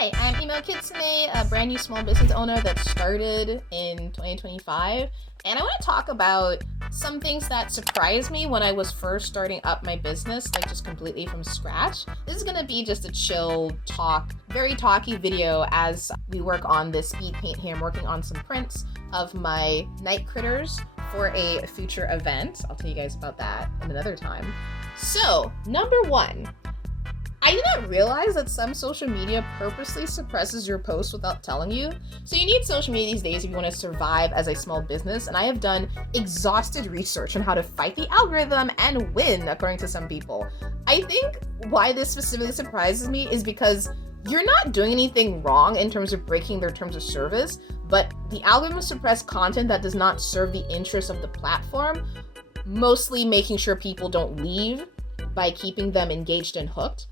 Hi, I'm Emo Kitsune, a brand new small business owner that started in 2025, and I want to talk about some things that surprised me when I was first starting up my business, like just completely from scratch. This is going to be just a chill talk, very talky video as we work on this Speedpaint here. I'm working on some prints of my night critters for a future event. I'll tell you guys about that in another time. So, number one. I did not realize that some social media purposely suppresses your posts without telling you. So you need social media these days if you want to survive as a small business, and I have done exhausted research on how to fight the algorithm and win, according to some people. I think why this specifically surprises me is because you're not doing anything wrong in terms of breaking their terms of service, but the algorithm suppresses content that does not serve the interests of the platform, mostly making sure people don't leave by keeping them engaged and hooked.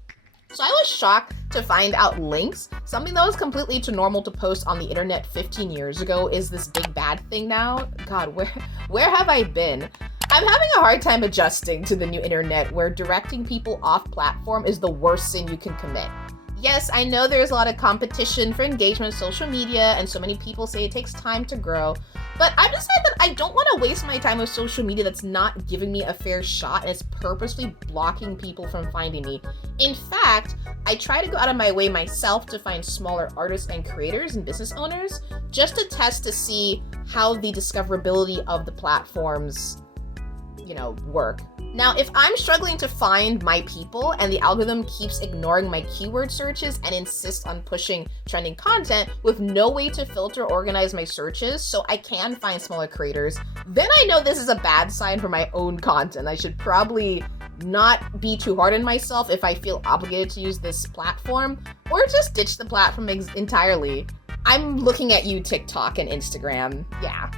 So I was shocked to find out links. Something that was completely too normal to post on the internet 15 years ago is this big bad thing now. God, where have I been? I'm having a hard time adjusting to the new internet where directing people off platform is the worst sin you can commit. Yes, I know there's a lot of competition for engagement on social media, and so many people say it takes time to grow, but I've decided that I don't want to waste my time with social media that's not giving me a fair shot and is purposely blocking people from finding me. In fact, I try to go out of my way myself to find smaller artists and creators and business owners just to test to see how the discoverability of the platforms, work. Now, if I'm struggling to find my people and the algorithm keeps ignoring my keyword searches and insists on pushing trending content with no way to filter or organize my searches so I can find smaller creators, then I know this is a bad sign for my own content. I should probably not be too hard on myself if I feel obligated to use this platform, or just ditch the platform entirely. I'm looking at you, TikTok and Instagram. Yeah.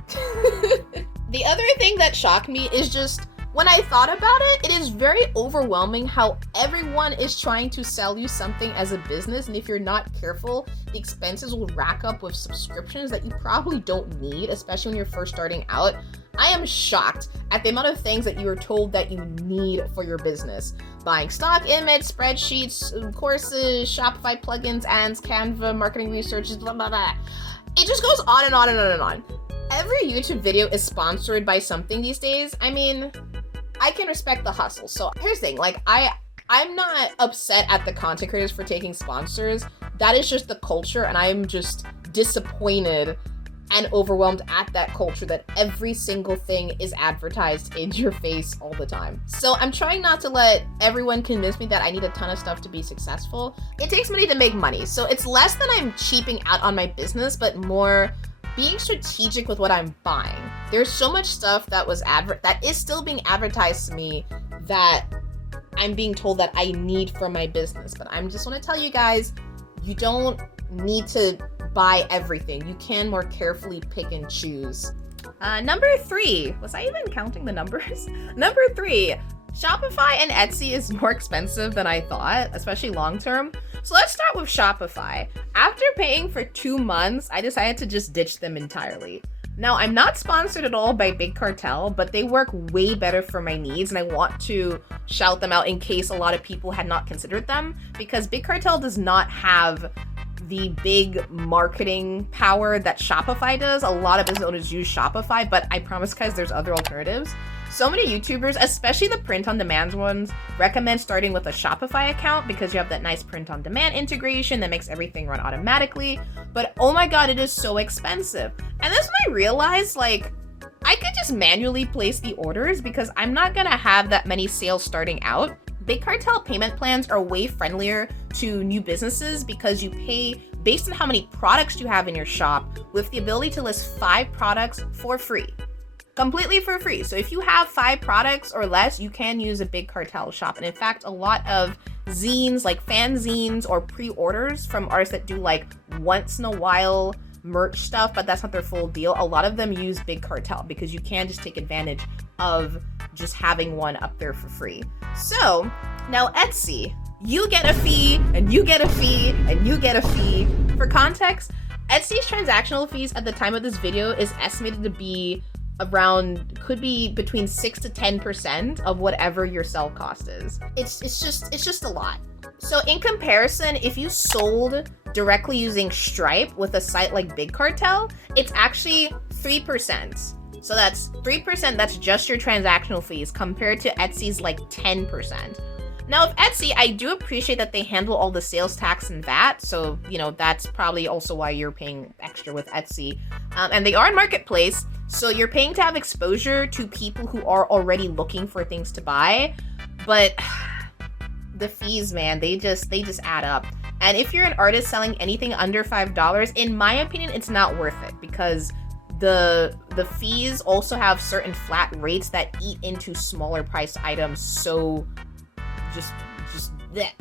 The other thing that shocked me is just when I thought about it, it is very overwhelming how everyone is trying to sell you something as a business, and if you're not careful, the expenses will rack up with subscriptions that you probably don't need, especially when you're first starting out. I am shocked at the amount of things that you are told that you need for your business. Buying stock image, spreadsheets, courses, Shopify plugins, ads, Canva, marketing research, blah, blah, blah. It just goes on and on and on and on. Every YouTube video is sponsored by something these days. I mean, I can respect the hustle. So here's the thing, I'm not upset at the content creators for taking sponsors. That is just the culture, and I'm just disappointed and overwhelmed at that culture that every single thing is advertised in your face all the time. So I'm trying not to let everyone convince me that I need a ton of stuff to be successful. It takes money to make money. So it's less that I'm cheaping out on my business, but more being strategic with what I'm buying. There's so much stuff that is still being advertised to me that I'm being told that I need for my business. But I just want to tell you guys, you don't need to buy everything. You can more carefully pick and choose. Number 3, was I even counting the numbers? Number 3, Shopify and Etsy is more expensive than I thought, especially long term. So let's start with Shopify. After paying for 2 months, I decided to just ditch them entirely. Now, I'm not sponsored at all by Big Cartel, but they work way better for my needs, and I want to shout them out in case a lot of people had not considered them, because Big Cartel does not have the big marketing power that Shopify does. A lot of business owners use Shopify, but I promise guys, there's other alternatives. So many YouTubers, especially the print-on-demand ones, recommend starting with a Shopify account because you have that nice print-on-demand integration that makes everything run automatically. But oh my god, it is so expensive. And that's when I realized, I could just manually place the orders because I'm not gonna have that many sales starting out. Big Cartel payment plans are way friendlier to new businesses because you pay based on how many products you have in your shop, with the ability to list 5 products for free. Completely for free. So if you have 5 products or less, you can use a Big Cartel shop. And in fact, a lot of zines, like fanzines or pre-orders from artists that do once in a while merch stuff, but that's not their full deal, a lot of them use Big Cartel because you can just take advantage of just having one up there for free. So now Etsy, you get a fee, and you get a fee, and you get a fee. For context, Etsy's transactional fees at the time of this video is estimated to be could be between 6 to 10% of whatever your sell cost is. It's just a lot. So in comparison, if you sold directly using Stripe with a site like Big Cartel, it's actually 3%. So that's 3%, that's just your transactional fees, compared to Etsy's like 10%. Now, with Etsy, I do appreciate that they handle all the sales tax and VAT, so, you know, that's probably also why you're paying extra with Etsy. And they are a marketplace, so you're paying to have exposure to people who are already looking for things to buy, but the fees, man, they just add up. And if you're an artist selling anything under $5, in my opinion, it's not worth it, because the fees also have certain flat rates that eat into smaller priced items, so just that.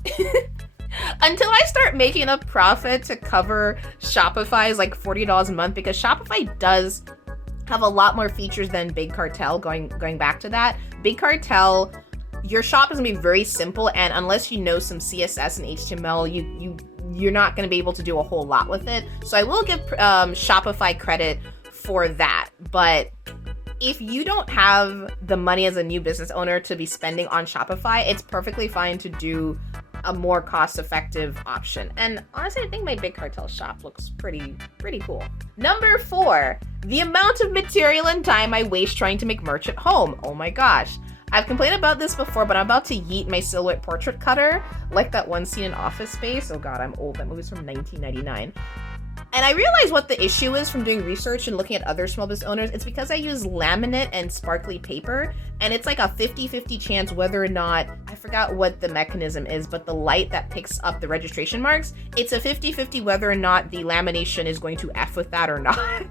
Until I start making enough profit to cover Shopify's like $40 a month, because Shopify does have a lot more features than Big Cartel. Going back to that, Big Cartel, your shop is gonna be very simple, and unless you know some CSS and HTML, you're not gonna be able to do a whole lot with it. So I will give Shopify credit for that, but if you don't have the money as a new business owner to be spending on Shopify, it's perfectly fine to do a more cost-effective option. And honestly, I think my Big Cartel shop looks pretty cool. Number 4, the amount of material and time I waste trying to make merch at home. Oh my gosh. I've complained about this before, but I'm about to yeet my Silhouette portrait cutter, like that one scene in Office Space. Oh god, I'm old. That movie's from 1999. And I realized what the issue is from doing research and looking at other small business owners. It's because I use laminate and sparkly paper, and it's like a 50-50 chance whether or not, I forgot what the mechanism is, but the light that picks up the registration marks, it's a 50-50 whether or not the lamination is going to F with that or not.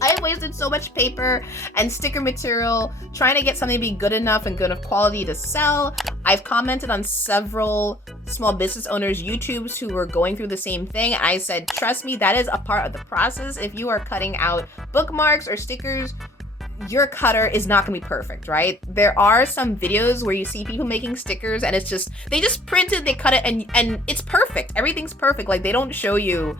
I have wasted so much paper and sticker material trying to get something to be good enough and good enough quality to sell. I've commented on several small business owners' YouTubes who were going through the same thing. I said, trust me, that is a part of the process. If you are cutting out bookmarks or stickers, your cutter is not gonna be perfect, right? There are some videos where you see people making stickers and it's just, they just print it, they cut it, and it's perfect. Everything's perfect. Like, they don't show you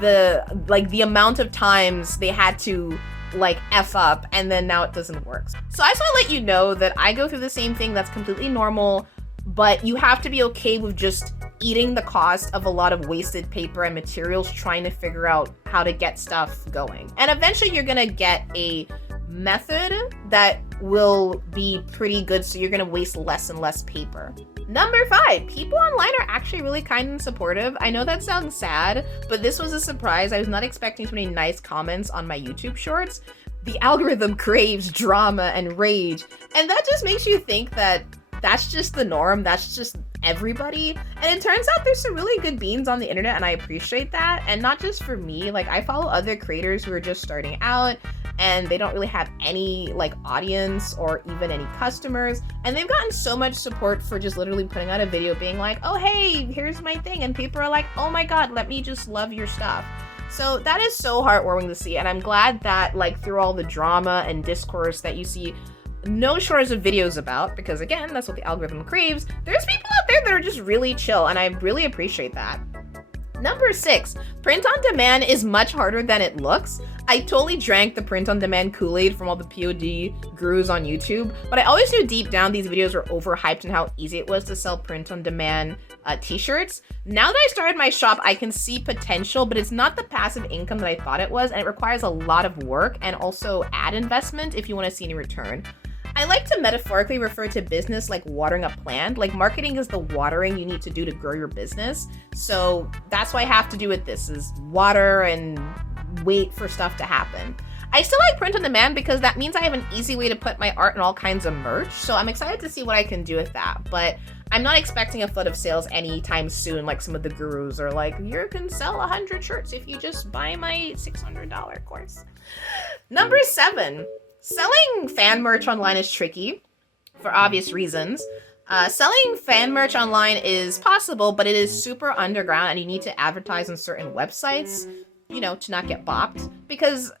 the amount of times they had to like F up and then now it doesn't work. So I just want to let you know that I go through the same thing. That's completely normal, but you have to be okay with just eating the cost of a lot of wasted paper and materials trying to figure out how to get stuff going. And eventually you're gonna get a method that will be pretty good, so you're gonna waste less and less paper. Number 5, people online are actually really kind and supportive. I know that sounds sad, but this was a surprise. I was not expecting so many nice comments on my YouTube shorts. The algorithm craves drama and rage, and that just makes you think that that's just the norm, that's just everybody. And it turns out there's some really good beans on the internet, and I appreciate that. And not just for me, like I follow other creators who are just starting out and they don't really have any like audience or even any customers, and they've gotten so much support for just literally putting out a video being like, oh hey, here's my thing, and people are like, oh my god, let me just love your stuff. So that is so heartwarming to see, and I'm glad that like through all the drama and discourse that you see no shortage of videos about, because again, that's what the algorithm craves, there's people out there that are just really chill, and I really appreciate that. Number 6, print on demand is much harder than it looks. I totally drank the print on demand Kool-Aid from all the POD gurus on YouTube, but I always knew deep down these videos were overhyped and how easy it was to sell print on demand t-shirts. Now that I started my shop, I can see potential, but it's not the passive income that I thought it was, and it requires a lot of work and also ad investment if you want to see any return. I like to metaphorically refer to business like watering a plant. Like marketing is the watering you need to do to grow your business. So that's what I have to do with this, is water and wait for stuff to happen. I still like print on demand because that means I have an easy way to put my art in all kinds of merch. So I'm excited to see what I can do with that. But I'm not expecting a flood of sales anytime soon, like some of the gurus are like, you can sell 100 shirts if you just buy my $600 course. Number 7. Selling fan merch online is tricky for obvious reasons. Selling fan merch online is possible, but it is super underground and you need to advertise on certain websites, you know, to not get bopped. Because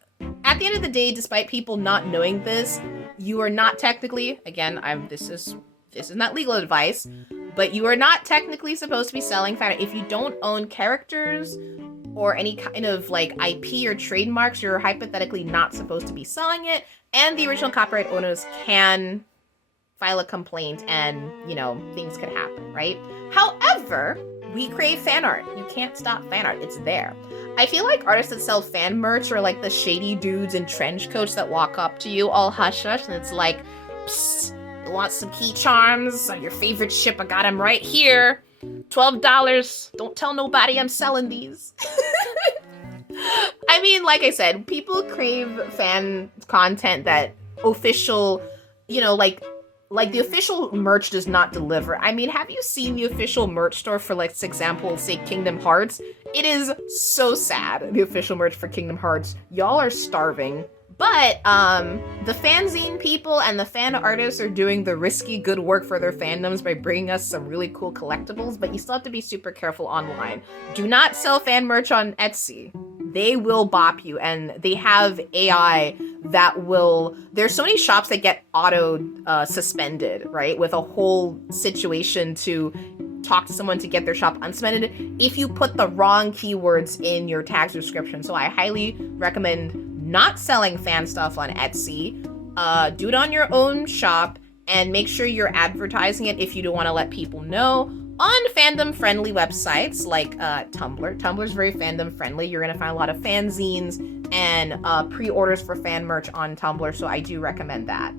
at the end of the day, despite people not knowing this, you are not technically, again, this is not legal advice, but you are not technically supposed to be selling fan. If you don't own characters or any kind of like IP or trademarks, you're hypothetically not supposed to be selling it, and the original copyright owners can file a complaint and, things could happen, right? However, we crave fan art. You can't stop fan art. It's there. I feel like artists that sell fan merch are like the shady dudes in trench coats that walk up to you all hush-hush, and it's like, psst, you want some key charms on your favorite ship? I got them right here. $12. Don't tell nobody I'm selling these. I mean, like I said, people crave fan content that official, like the official merch does not deliver. I mean, have you seen the official merch store for, like, for example, say Kingdom Hearts? It is so sad, the official merch for Kingdom Hearts. Y'all are starving. But the fanzine people and the fan artists are doing the risky good work for their fandoms by bringing us some really cool collectibles, but you still have to be super careful online. Do not sell fan merch on Etsy. They will bop you, and they have AI that will... There's so many shops that get auto suspended, right? With a whole situation to talk to someone to get their shop unsuspended if you put the wrong keywords in your tag description. So I highly recommend not selling fan stuff on Etsy. Do it on your own shop, and make sure you're advertising it if you don't want to let people know on fandom-friendly websites like Tumblr. Tumblr is very fandom-friendly. You're going to find a lot of fanzines and pre-orders for fan merch on Tumblr, so I do recommend that.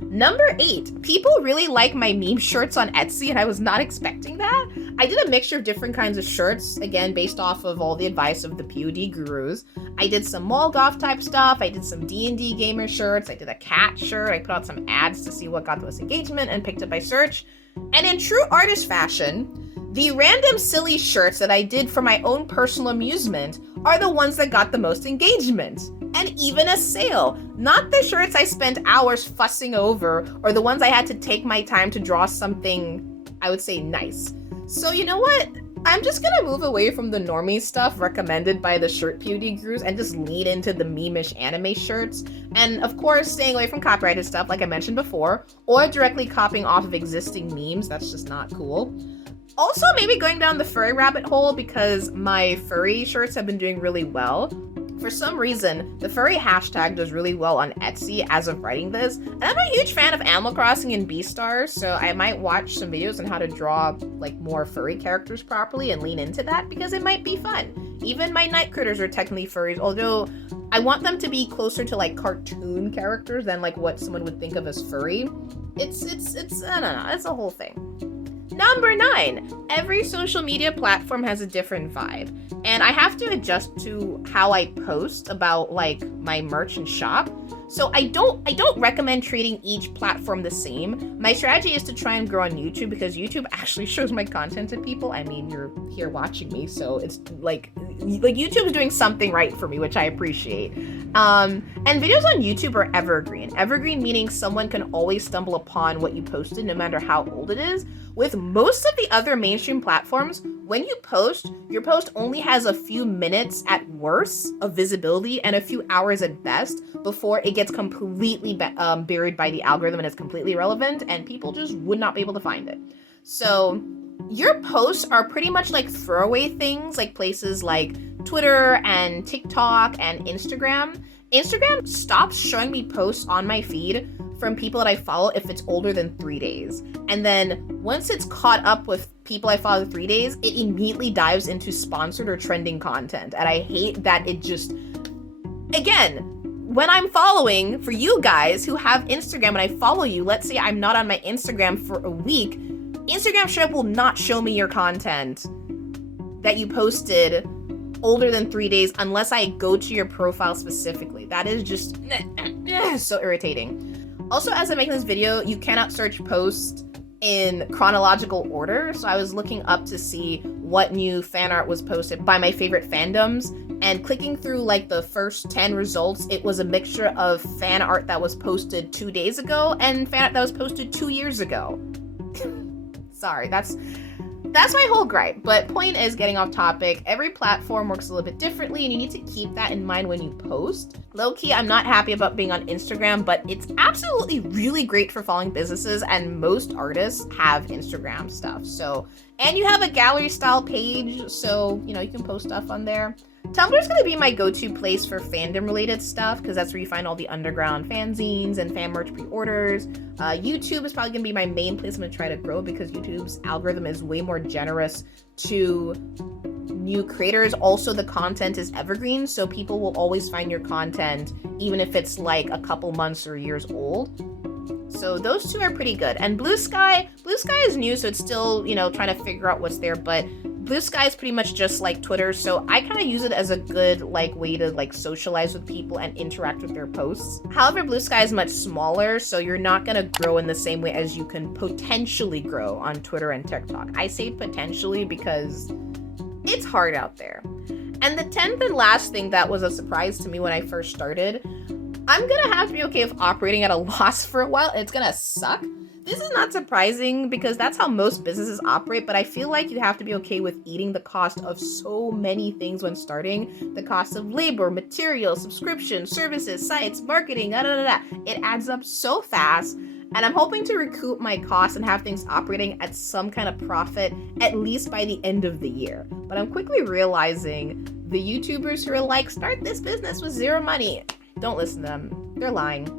Number 8, people really like my meme shirts on Etsy, and I was not expecting that. I did a mixture of different kinds of shirts, again, based off of all the advice of the POD gurus. I did some Molgoth type stuff, I did some D&D gamer shirts, I did a cat shirt, I put out some ads to see what got the most engagement and picked up by search. And in true artist fashion, the random silly shirts that I did for my own personal amusement are the ones that got the most engagement. And even a sale. Not the shirts I spent hours fussing over, or the ones I had to take my time to draw something, I would say, nice. So you know what? I'm just gonna move away from the normie stuff recommended by the shirt POD gurus and just lean into the meme-ish anime shirts. And of course, staying away from copyrighted stuff like I mentioned before, or directly copying off of existing memes. That's just not cool. Also, maybe going down the furry rabbit hole because my furry shirts have been doing really well. For some reason, the furry hashtag does really well on Etsy as of writing this. And I'm a huge fan of Animal Crossing and Beastars, so I might watch some videos on how to draw like more furry characters properly and lean into that because it might be fun. Even my night critters are technically furries, although I want them to be closer to like cartoon characters than like what someone would think of as furry. It's I don't know, it's a whole thing. Number 9, every social media platform has a different vibe, and I have to adjust to how I post about like my merch and shop. So I don't recommend treating each platform the same. My strategy is to try and grow on YouTube because YouTube actually shows my content to people. I mean, you're here watching me, so it's like YouTube's doing something right for me, which I appreciate. And videos on YouTube are evergreen. Evergreen meaning someone can always stumble upon what you posted no matter how old it is. With most of the other mainstream platforms, when you post, your post only has a few minutes at worst of visibility and a few hours at best before it gets completely buried by the algorithm and is completely irrelevant, and people just would not be able to find it. So your posts are pretty much like throwaway things, like places like Twitter and TikTok and Instagram. Instagram stops showing me posts on my feed from people that I follow if it's older than 3 days. And then once it's caught up with people I follow 3 days, it immediately dives into sponsored or trending content. And I hate that it just... Again, when I'm following, for you guys who have Instagram and I follow you, let's say I'm not on my Instagram for a week, Instagram straight up will not show me your content that you posted older than 3 days unless I go to your profile specifically. That is just so irritating. Also, as I'm making this video, you cannot search posts in chronological order. So I was looking up to see what new fan art was posted by my favorite fandoms, and clicking through like the first 10 results, it was a mixture of fan art that was posted 2 days ago and fan art that was posted 2 years ago. Sorry, that's my whole gripe. But point is, getting off topic, every platform works a little bit differently and you need to keep that in mind when you post. Low-key, I'm not happy about being on Instagram, but it's absolutely really great for following businesses, and most artists have Instagram stuff. So And you have a gallery style page, so, you know, you can post stuff on there. Tumblr's gonna be my go-to place for fandom related stuff, because that's where you find all the underground fanzines and fan merch pre-orders. YouTube is probably gonna be my main place I'm gonna try to grow, because YouTube's algorithm is way more generous to new creators. Also, the content is evergreen, so people will always find your content, even if it's like a couple months or years old. So those two are pretty good. And Blue Sky is new, so it's still, you know, trying to figure out what's there, but Blue Sky is pretty much just like Twitter, so I kind of use it as a good like way to like socialize with people and interact with their posts. However, Blue Sky is much smaller, so you're not gonna grow in the same way as you can potentially grow on Twitter and TikTok. I say potentially because it's hard out there. And the 10th and last thing that was a surprise to me when I first started, I'm gonna have to be okay with operating at a loss for a while. It's gonna suck. This is not surprising because that's how most businesses operate, but I feel like you have to be okay with eating the cost of so many things when starting. The cost of labor, materials, subscription, services, sites, marketing, It adds up so fast, and I'm hoping to recoup my costs and have things operating at some kind of profit at least by the end of the year. But I'm quickly realizing the YouTubers who are like, start this business with zero money, don't listen to them. They're lying.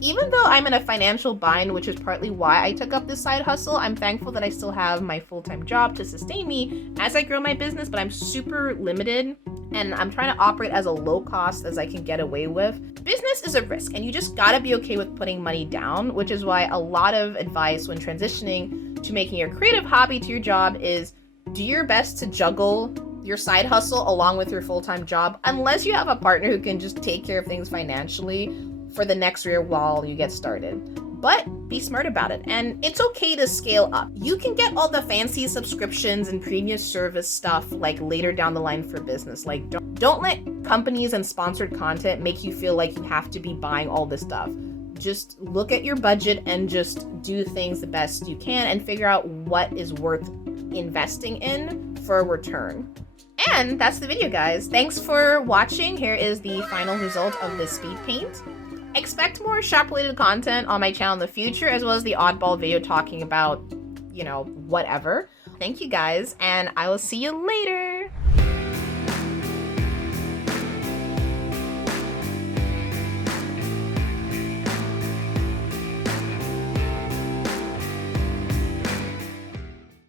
Even though I'm in a financial bind, which is partly why I took up this side hustle, I'm thankful that I still have my full-time job to sustain me as I grow my business, but I'm super limited and I'm trying to operate as a low cost as I can get away with. Business is a risk and you just gotta be okay with putting money down, which is why a lot of advice when transitioning to making your creative hobby to your job is do your best to juggle your side hustle along with your full-time job, unless you have a partner who can just take care of things financially for the next year while you get started. But be smart about it, and it's okay to scale up. You can get all the fancy subscriptions and premium service stuff like later down the line for business. Like don't let companies and sponsored content make you feel like you have to be buying all this stuff. Just look at your budget and just do things the best you can and figure out what is worth investing in for a return. And that's the video, guys. Thanks for watching. Here is the final result of the speed paint. Expect more shop-related content on my channel in the future, as well as the oddball video talking about, you know, whatever. Thank you guys, and I will see you later.